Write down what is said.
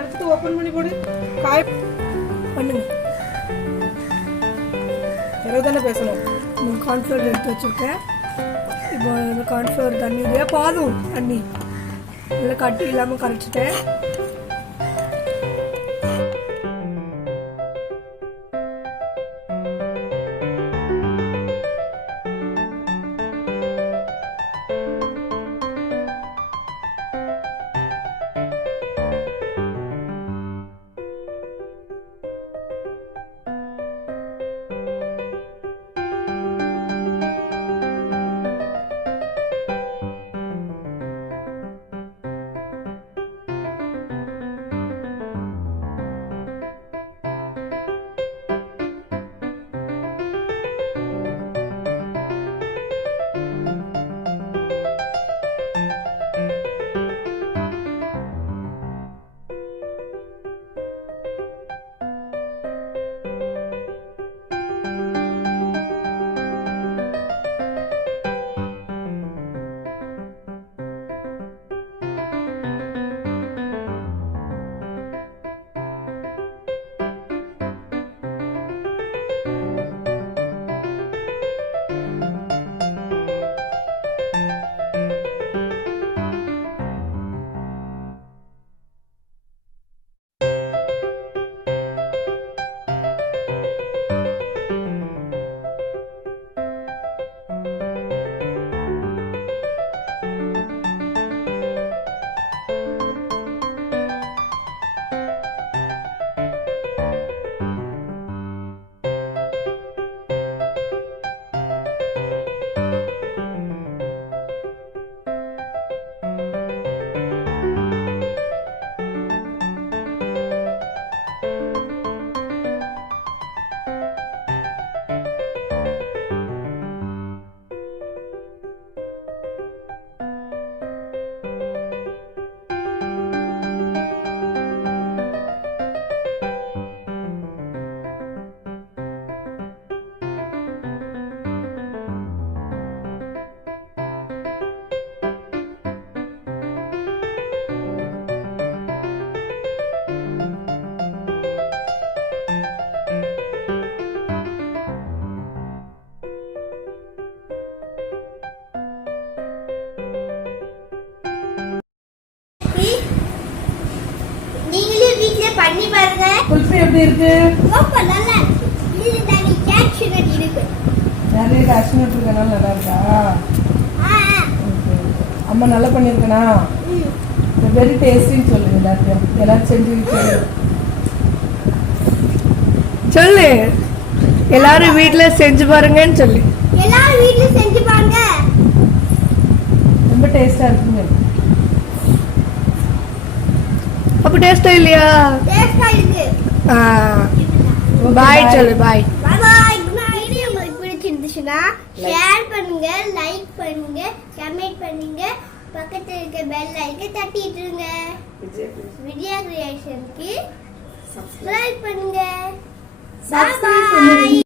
எடுத்து ஓபன் பண்ணி போடு. காய் பண்ணுங்க. தானே பேசணும். கார்ன்ஃப்ளவர் எடுத்து வச்சிருக்கேன். இப்போ இந்த கார்ன்ஃப்ளவர் தண்ணியிலே பாதும் தண்ணி நல்லா கட்டி இல்லாமல் கரைச்சிட்டேன். பண்ணி பாருங்க. குல்ஃபி எப்படி இருக்கு? ரொம்ப நல்லா இருக்கு. இது தனி கேஷ்நட் இருக்கு. நிறைய கேஷ்நட் இருக்கனால நல்லா இருக்கா? அம்மா நல்லா பண்ணிருக்கனா? வெரி டேஸ்டின்னு சொல்லுங்க எல்லாத்தையும். எல்லாரும் செஞ்சு சொல்லு. எல்லாரும் வீட்ல செஞ்சு பாருங்கன்னு சொல்லு. எல்லாரும் வீட்ல செஞ்சு பாருங்க. ரொம்ப டேஸ்டா இருக்குங்க. அப்ப டேஸ்டா இல்லையா? டேஸ்டா இருக்கு. பாய் சொல்லு. பாய் பாய். வீடியோ உங்களுக்கு பிடிச்சிருந்துச்சுன்னா ஷேர் பண்ணுங்க, லைக் பண்ணுங்க, கமெண்ட் பண்ணுங்க, பக்கத்துல இருக்க பெல் ஐக்கனை தட்டிடுங்க. விஜயா கிரியேஷனுக்கு சப்ஸ்கிரைப் பண்ணுங்க. பாய்.